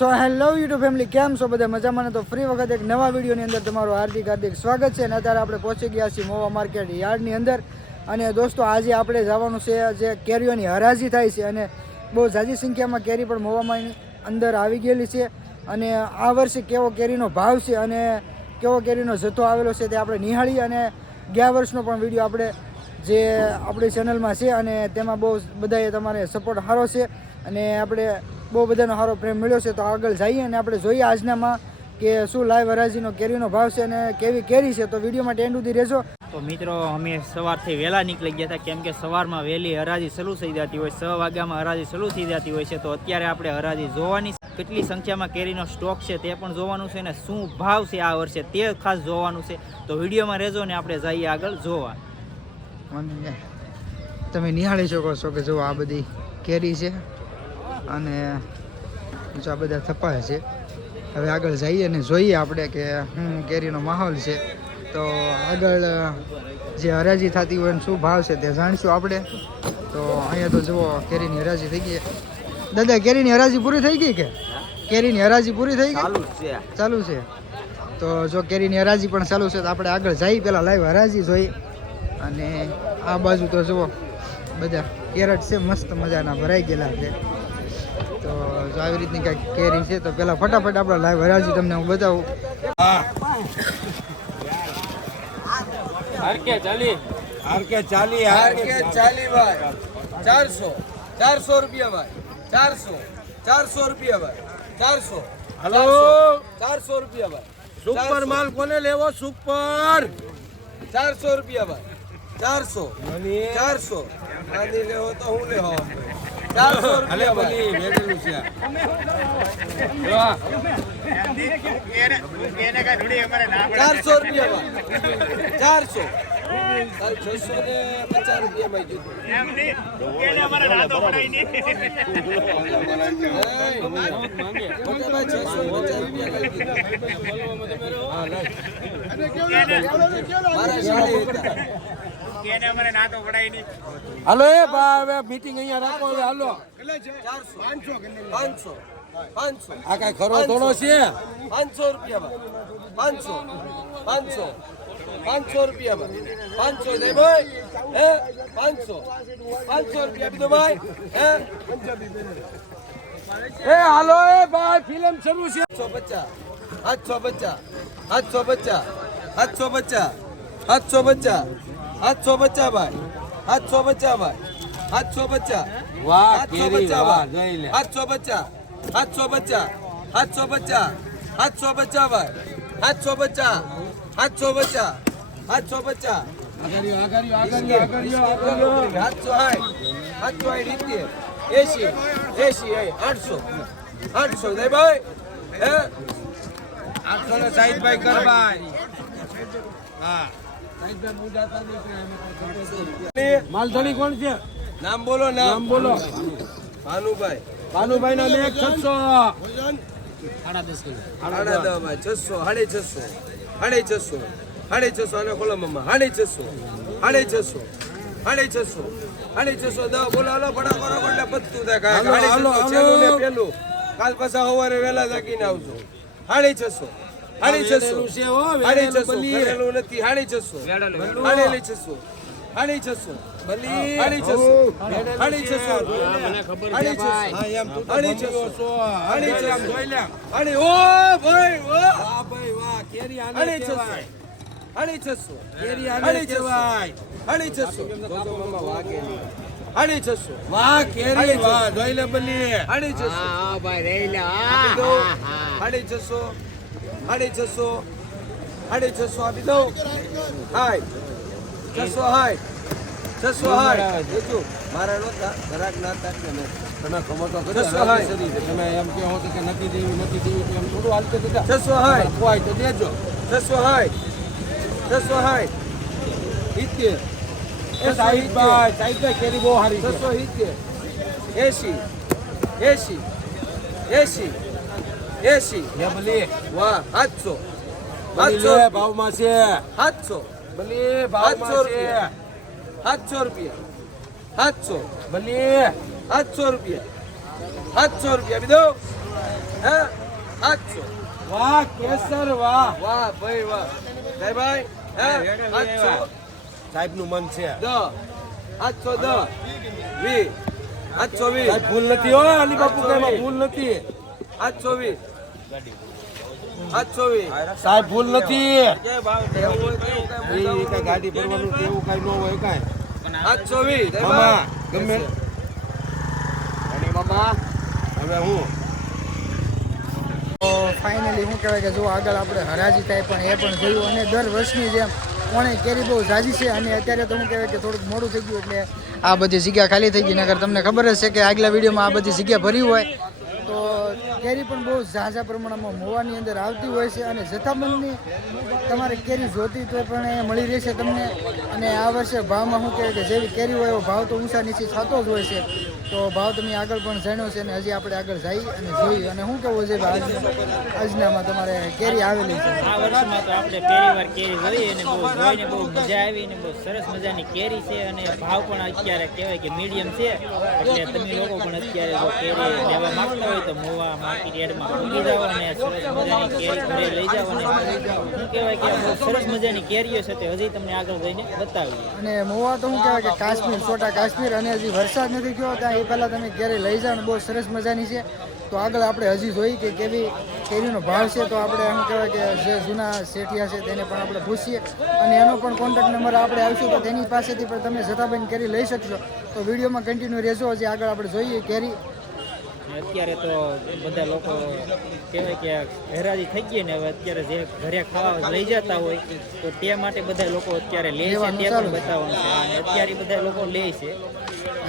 So hello YouTube family, કેમ છો બધા? મજામાં તો ફ્રી વખત એક નવા વિડીયોની અંદર તમારું હાર્દિક હાર્દિક સ્વાગત છે. અને અત્યારે આપણે પહોંચી ગયા છીએ મોવા માર્કેટ યાર્ડની અંદર. અને દોસ્તો, આજે આપણે જવાનું છે જે કેરીઓની હરાજી થાય છે. અને બહુ ઝાઝી સંખ્યામાં કેરી પણ મોવામાં અંદર આવી ગયેલી છે. અને આ વર્ષે કેવો કેરીનો ભાવ છે અને કેવો કેરીનો જથ્થો આવેલો છે તે આપણે નિહાળી અને ગયા વર્ષનો પણ વીડિયો આપણે જે આપણી ચેનલમાં છે અને તેમાં બહુ બધાએ તમારે સપોર્ટ સારો છે. અને આપણે બહુ બધાનો સારો પ્રેમ મળ્યો છે તો આગળ જઈએ અને આપણે જોઈએ આજનામાં કે શું લાઈવ હરાજીનો કેરીનો ભાવ છે અને કેવી કેરી છે તો વિડીયોમાં ટેન્ડ સુધી રહેજો. તો મિત્રો અમે સવારથી વહેલા નીકળી ગયા હતા કેમ કે સવારમાં વહેલી હરાજી શરૂ થઈ જતી હોય છ વાગ્યામાં હરાજી શરૂ થઈ જતી હોય છે તો અત્યારે આપણે હરાજી જોવાની કેટલી સંખ્યામાં કેરીનો સ્ટોક છે તે પણ જોવાનું છે ને શું ભાવ છે આ વર્ષે તે ખાસ જોવાનું છે. તો વિડીયોમાં રહેજો ને આપણે જઈએ આગળ જોવા. અને તમે નિહાળી શકો છો કે જો આ બધી કેરી છે અને બીજા બધા થપ્પા છે. હવે આગળ જઈએ અને જોઈએ આપણે કે શું કેરીનો માહોલ છે. તો આગળ જે હરાજી થતી હોય ને શું ભાવ છે તે જાણીશું આપણે. તો અહીંયા તો જુઓ કેરીની હરાજી થઈ ગઈ. દાદા કેરીની હરાજી પૂરી થઈ ગઈ કે? કેરીની હરાજી પૂરી થઈ ગઈ? ચાલુ છે. તો જો કેરીની હરાજી પણ ચાલુ છે તો આપણે આગળ જઈ પહેલાં લાઈવ હરાજી જોઈ. અને આ બાજુ તો જુઓ બધા કેરેટ છે મસ્ત મજાના ભરાઈ ગયેલા છે. જો આવી રીતની કાંઈક કેરી છે તો પહેલાં ફટાફટ આપણે લાઈવ હરાજી તમને હું બતાવું. આર કે ચાલી આર કે ચાલી. ભાઈ. ચારસો ચારસો રૂપિયા ભાઈ. ચારસો ચારસો રૂપિયા ભાઈ. ચારસો હલો? ચારસો રૂપિયા ભાઈ. સુપર માલ કોને લેવો? સુપર ચારસો રૂપિયા ભાઈ. ચારસો ચારસો. આની લેવો તો હું લેવો? ચારસો રૂપિયા ભાઈ. ભેગેલું છે. ચારસો રૂપિયા ચારસો. છસો ને પચાસ રૂપિયા માં કીધું. હાલો એ હવે મીટિંગ અહીંયા રાખો હવે હાલો. પાંચસો. પાંચસો. આ કઈ ખરો થોડો છે? પાંચસો રૂપિયા પાંચસો. પાંચસો. પાંચસો રૂપિયા પાંચસો દે ભાઈ. હે? પાંચસો. પાંચસો રૂપિયા બીજો ભાઈ. હે? એ હાલો એ ભાઈ ફિલ્મ શરૂ છે. આઠસો પચાસ. આઠસો પચાસ. આઠસો પચાસ. આઠસો પચાસ. આઠસો પચાસ. આઠસો બચ્ચા ભાઈ આઠસો બચ્ચા ભાઈ આઠસો બચ્ચા વાહ જોઈ લે. આઠસો પચાસ આઠસો પચાસ આઠસો પચાસ આઠસો પચાસ ભાઈ આઠસો પચાસ આઠસો પચાસ આઠસો પચાસ આઠસો સાઠ આઠસો સાઠ ઇત્તેર એસી એસી આઠસો આઠસો દે ભાઈ હે? આઠસો ને સાઈઠ ભાઈ કર ભાઈ. હા. માલધણી કોણ છે? નામ બોલો નામ. બોલો. ભાનુભાઈ. ભાનુભાઈ નો લેખ છસો. છસો સાડે છસો સાડે છસો સાડે છસો. અને ખોલો મમ્મા સાડે છસો. સાડે છસો. સાડે છસો. સાડે છસો. દવા બોલો હાલો ફટાફટ એટલે પત્તું થાય. કાલ પાછા સવારે વહેલા જાગીને આવજો. સાડે છસો. સાડે છસો સાડે છસો કરેલું નથી હાણી છસો સાડેલી છસો સાડે છસો સાડે છસો સાડે છસો છસો સાડે ઓ ભાઈ સાડે છસો સાડે છસો સાડે છસો સાડે છસો સાડે છસો વાહ કેરી વાહ જોઈ લે બલી સાડે છસો સાડે છસો સાડે છસો સાડે છસો આપી દઉં હાય. છસો હાય. છસો હાય. જોજો. મારા નહોતા ઘરાક ના હતા કે મેં તમે કમો તો કરો છસો હાય. તમે એમ કે તો કે નથી દેવી નથી દેવી એમ થોડું હાલતે દીધા છસો હાય. હોય તો દેજો. છસો હાય. છસો હાય. ઇત્ય એ સાહિબ ભાઈ સાહિબ કેરી બહુ સારી છસો ઇત્ય એસી. એસી. એસી. એસી વાહ સાતસો. સાતસો ભાવમાં છે. સાતસો. ભલે સાતસો રૂપિયા. સાતસો રૂપિયા. સાતસો. ભલે. સાતસો રૂપિયા. સાતસો રૂપિયા બીજો. હે? સાતસો. વાહ કેસર વાહ. વાહ ભાઈ વાહ. ભાઈ. ભાઈ હે સાહેબનું મન છે. દ. સાતસો દ. વી. સાતસો વી. ભૂલ નથી હો અલી બાપુ કઈ ભૂલ નથી. સાહેબ ભૂલ નથી. ગાડી ભરવાનું એવું કઈ ન હોય કઈ. આઠસો વીસ મામા ગમે. મામા હવે હું? તો ફાઇનલી શું કહેવાય કે જો આગળ આપણે હરાજી થાય પણ એ પણ જોયું અને દર વર્ષની જેમ કોણે કેરી બહુ ઝાઝી છે અને અત્યારે તો શું કહેવાય કે થોડુંક મોડું થઈ ગયું એટલે આ બધી જગ્યા ખાલી થઈ ગઈ નગર તમને ખબર જ છે કે આગલા વિડીયોમાં આ બધી જગ્યા ભરી હોય. કેરી પણ બહુ ઝાઝા પ્રમાણમાં મોવાની અંદર આવતી હોય છે અને જથ્થાબંધની તમારે કેરી જોતી તો પણ એ મળી રહેશે તમને. અને આ વર્ષે ભાવમાં શું કહે કે જેવી કેરી હોય એવો ભાવ તો ઊંચા નીચે થતો જ હોય છે. તો ભાવ તમે આગળ પણ જાણ્યો છે અને હજી આપણે આગળ જઈ અને જોઈ. અને શું કેવું છે આજ આજનામાં તમારે કેરી આવેલી છે. આ વર્ષમાં તો આપણે પહેલી વાર કેરી જોઈ અને બહુ જોઈને બહુ મજા આવી અને બહુ સરસ મજાની કેરી છે અને ભાવ પણ અત્યારે કહેવાય કે મીડિયમ છે. એટલે તમે લોકો પણ અત્યારે જો કેરી લેવા માંગતા હોય તો મોવા માર્કેટ એડમાં મૂકી જાઓ અને સરસ મજાની કેરી ઘરે લઈ જાઓ અને શું કહેવાય કે બહુ સરસ મજાની કેરીઓ છે તે હજી તમને આગળ જઈને બતાવીએ. અને મોવા તો શું કહેવાય કે કાશ્મીર છોટા કાશ્મીર અને હજી વરસાદ નથી થયો ત્યાં એ પહેલાં તમે કેરી લઈ જાઓ ને બહુ સરસ મજાની છે. તો આગળ આપણે હજી જોઈ કે કેવી કેરીનો ભાવ છે. તો આપણે એમ કહેવાય કે જે જૂના શેઠિયા છે તેને પણ આપણે પૂછીએ. અને એનો પણ કોન્ટેક્ટ નંબર આપણે આવશે તો તેની પાસેથી પણ તમે જથ્થાબંધ કેરી લઈ શકશો. તો વિડીયોમાં કન્ટિન્યુ રહેજો. હજી આગળ આપણે જોઈએ કેરી. અત્યારે તો બધા લોકો કહેવાય કે હેરાજી થઈ ગઈ ને હવે અત્યારે જે ઘરે ખાવા લઈ જતા હોય તો તે માટે બધા લોકો અત્યારે લે છે તે પણ બતાવવાનું છે. અને અત્યારે બધા લોકો લે છે.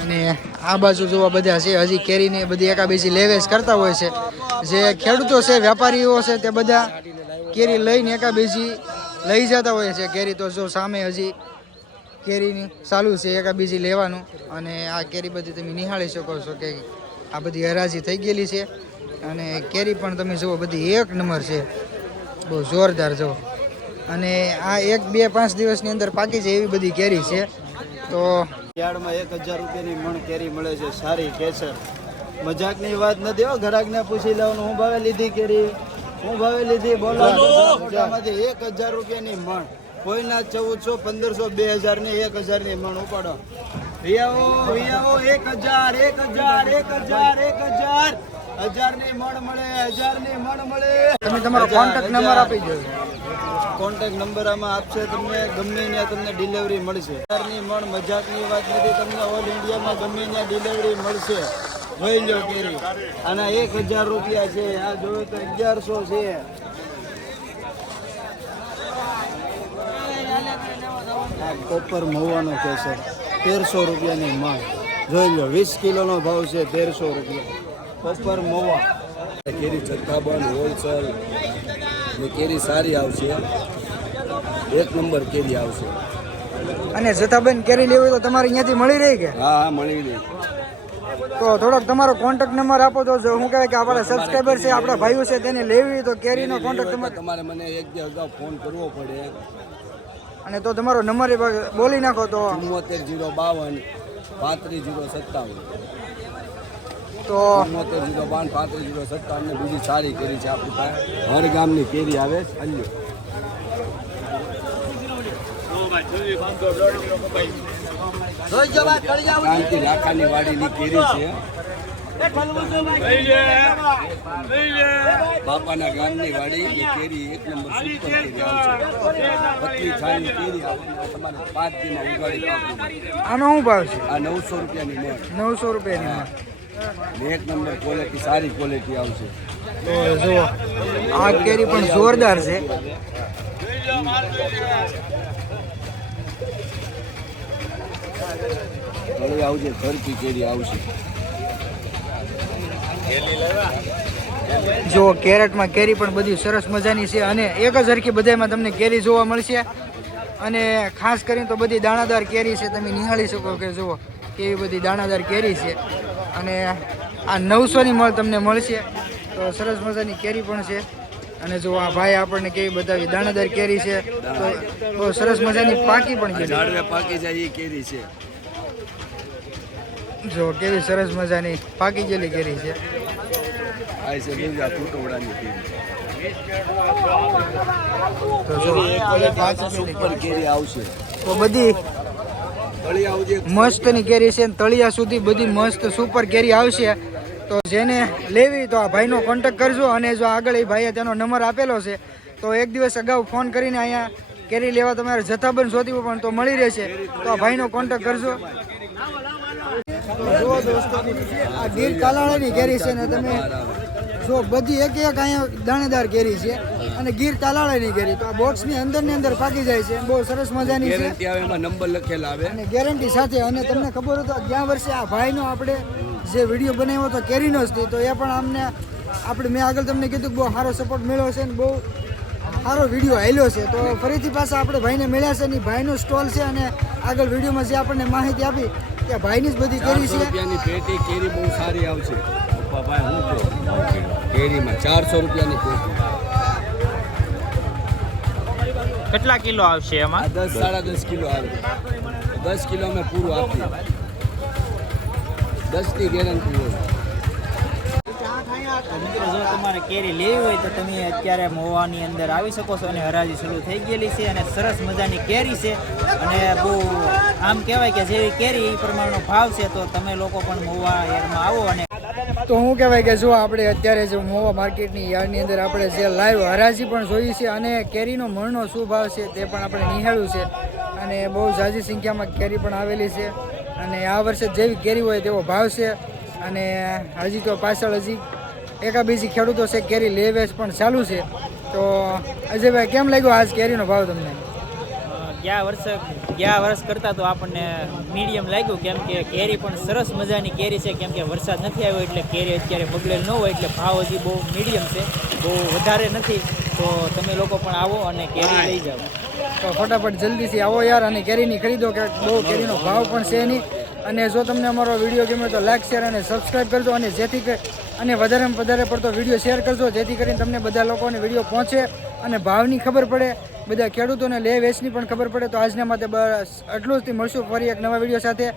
અને આ બાજુ જોવા બધા છે, હજી કેરીને બધી એકાબીજી લેવેચ કરતા હોય છે. જે ખેડૂતો છે, વેપારીઓ છે, તે બધા કેરી લઈને એકાબીજી લઈ જતા હોય છે. કેરી તો જો સામે હજી કેરીની ચાલુ છે, એકાબીજી લેવાનું. અને આ કેરી બધી તમે નિહાળી શકો છો કે આ બધી હરાજી થઈ ગયેલી છે. અને કેરી પણ તમે જુઓ, બધી એક નંબર છે. બહુ જોરદાર જુઓ. અને આ એક બે પાંચ દિવસની અંદર પાકી છે એવી બધી કેરી છે. તો યાર્ડમાં એક હજાર રૂપિયાની મણ કેરી મળે છે સારી કેસર. મજાકની વાત નથી હો ગ્રાહકને પૂછી લેવાનું. હું ભાવે લીધી કેરી? હું ભાવે લીધી? બોલો. એક હજાર રૂપિયાની મણ. કોઈના ચૌદસો પંદરસો બે હજારની એક હજારની મણ ઉપાડો. રિયાઓ રિયાઓ એક હજાર એક હજાર એક હજાર એક હજાર. હજારની મણ મળે હજારની મણ મળે. તમે તમારો કોન્ટેક્ટ નંબર આપી દો. કોન્ટેક્ટ નંબર આમાં આપશે તમને, ગમે ત્યાં તમને ડિલિવરી મળશે. ની મણ મજાકની વાત નથી, તમને ઓલ ઇન્ડિયામાં ગમે ત્યાં ડિલિવરી મળશે. જોઈ લો કેરી. આના એક હજાર રૂપિયા છે. આ જોયું તો અગિયારસો છે. કોપર મહુવાનો કેસર તેરસો રૂપિયાની મણ જોઈ લો, વીસ કિલોનો ભાવ છે, તેરસો રૂપિયા. કોપર મહુવા. કેરી જથ્થાબંધ હોલસેલ ને કેરી સારી આવશે. એક નંબર કેરી આવશે. અને જથ્થાબંધ કેરી લેવી હોય તો તમારે અહીંયાથી મળી રહી કે? હા હા મળી રહી. તો થોડોક તમારો કોન્ટેક્ટ નંબર આપો તો જો હું કહેવાય કે આપણા સબસ્ક્રાઈબર છે આપણા ભાઈઓ છે તેને લેવી તો કેરીનો કોન્ટેક્ટ નંબર તમારે મને એક દી અગાઉ ફોન કરવો પડે. અને તો તમારો નંબર બોલી નાખો તો. ચુમ્મોતેર જીરો બાવન પાંત્રીસ જીરો સત્તાવન. તો ચુમ્મોતેર જીરો બાવન પાંત્રીસ જીરો સત્તાવન ને બીજી સારી કેરી છે આપણી પાસે હર ગામની કેરી આવે અલ્યો ક્રાંતિ લાખાની વાડીની કેરી છે. બાપાના ગામની વાડી કેરી એક નંબર પતલી છાની કેરી તમારે પાંચ ઉગાડી આનો શું ભાવ છે? આ નવસો રૂપિયાની મણ નવસો રૂપિયાની ને એક નંબર ક્વોલિટી સારી ક્વોલિટી આવશે. તો જુઓ. આ કેરી પણ જોરદાર છે. હવે આવજે ઘરથી કેરી આવશે. જો કેરેટમાં કેરી પણ બધી સરસ મજાની છે અને એક જ હરખી બધામાં તમને કેરી જોવા મળશે. અને ખાસ કરીને તો બધી દાણાદાર કેરી છે તમે નિહાળી શકો કે જુઓ કેવી બધી દાણાદાર કેરી છે. અને આ નવસોની મળ તમને મળશે. તો સરસ મજાની કેરી પણ છે. અને જો આ ભાઈ આપણને કેવી બતાવી દાણાદાર કેરી છે. તો બહુ સરસ મજાની પાકી પણ કેરી. પાકી જાય એ કેરી છે. જો કેવી સરસ મજાની પાકી ગયેલી કેરી છે. તો જો કેરી આવશે. તો બધી મસ્તની કેરી છે ને તળિયા સુધી બધી મસ્ત સુપર કેરી આવશે. તો જેને લેવી તો આ ભાઈનો કોન્ટેક કરજો અને જો આગળ એ ભાઈએ તેનો નંબર આપેલો છે તો એક દિવસ અગાઉ ફોન કરીને અહીંયા કેરી લેવા તમારે જથ્થાબંધ જોતી હોય પણ તો મળી રહેશે. તો આ ભાઈનો કોન્ટેક કરજો. જુઓ દોસ્તો આ ગીર તાલાળાની કેરી છે ને તમે જો બધી એક એક અહીંયા દાણેદાર કેરી છે. અને ગીર તાલાળાની કરી. તો આ બોક્સની અંદરની અંદર પાકી જાય છે. બહુ સરસ મજાની ગેરંટી આવે એમાં નંબર લખેલા આવે. અને ગેરંટી સાથે અને તમને ખબર હતો ગયા વર્ષે આ ભાઈનો આપણે જે વીડિયો બનાવ્યો હતો કેરીનો જ તો એ પણ અમને આપણે મેં આગળ તમને કીધું કે બહુ સારો સપોર્ટ મળ્યો છે અને બહુ સારો વીડિયો આવેલો છે. તો ફરીથી પાછા આપણે ભાઈને મળ્યા છે અને ભાઈનો સ્ટોલ છે અને આગળ વિડીયોમાં જે આપણને માહિતી આપી કે ભાઈની જ બધી કેરી છે. રૂપિયાની પેટી કેરી બહુ સારી આવશે. પપ્પાભાઈ હું કેરીમાં ચારસો રૂપિયાની પેટી. કેટલા કિલો આવશે એમાં? દસ સાડા દસ કિલો આવે. દસ કિલો અમે પૂરું આપીએ. દસની ગેરંટી હોય. મિત્રો જો તમારે કેરી લેવી હોય તો તમે અત્યારે મોવાની અંદર આવી શકો છો અને હરાજી શરૂ થઈ ગયેલી છે અને સરસ મજાની કેરી છે. અને બહુ આમ કહેવાય કે જેવી કેરી એ પ્રમાણનો ભાવ છે તો તમે લોકો પણ મોવા એરમાં આવો અને તો હું કહેવાય કે જો આપણે અત્યારે જે મોવા માર્કેટની યાર્ડની અંદર આપણે જે લાઈવ હરાજી પણ જોઈ છે અને કેરીનો મણનો શું ભાવ છે તે પણ આપણે નિહાળ્યું છે. અને બહુ ઝાઝી સંખ્યામાં કેરી પણ આવેલી છે. અને આ વર્ષે જેવી કેરી હોય તેવો ભાવ છે. અને હજી તો પાછળ હજી એકા બીજી ખેડૂતો છે, કેરી લેવેચ પણ ચાલુ છે. તો અજયભાઈ, કેમ લાગ્યો આજ કેરીનો ભાવ તમને? ગયા વર્ષ ગયા વર્ષ કરતાં તો આપણને મીડિયમ લાગ્યું. કેમ કે કેરી પણ સરસ મજાની કેરી છે. કેમ કે વરસાદ નથી આવ્યો એટલે કેરી અત્યારે બગડેલ ન હોય એટલે ભાવ હજી બહુ મીડિયમ છે. બહુ વધારે નથી. તો તમે લોકો પણ આવો અને કેરી લઈ જાઓ. તો ફટાફટ જલ્દીથી આવો યાર અને કેરીની ખરીદો, કે બહુ કેરીનો ભાવ પણ છે નહીં. અને જો તમને અમારો વીડિયો ગમે તો લાઈક, શેર અને સબસ્ક્રાઈબ કરજો અને જેથી કરી, અને વધારેમાં વધારે પડતો વીડિયો શેર કરજો. જેથી કરીને તમને બધા લોકોને વીડિયો પહોંચે અને ભાવની ખબર પડે. બધા ખેડૂતોને લે વેચની પણ ખબર પડે તો આજના માટે બસ આટલું જ. મળશું ફરી એક નવા વીડિયો સાથે.